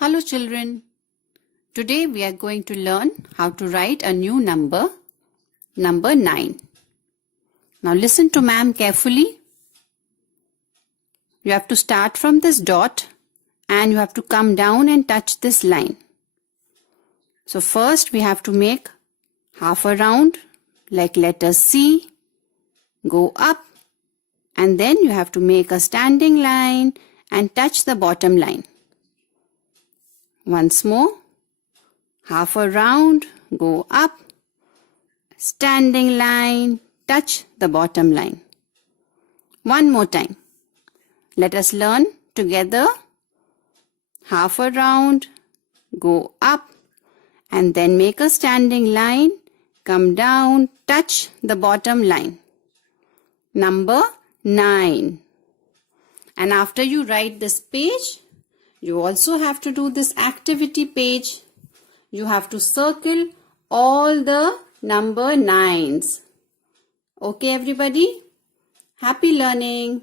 Hello children. Today we are going to learn how to write a new number 9. Now listen to ma'am carefully. You have to start from this dot and you have to come down and touch this line. So first we have to make half a round like letter C, go up, and then you have to make a standing line and touch the bottom line. Once more, half a round, go up, standing line, touch the bottom line. One more time. Let us learn together. Half a round, go up, and then make a standing line, come down, touch the bottom line. Number 9. And after you write this page, you also have to do this activity page. You have to circle all the number 9s. Okay, everybody? Happy learning!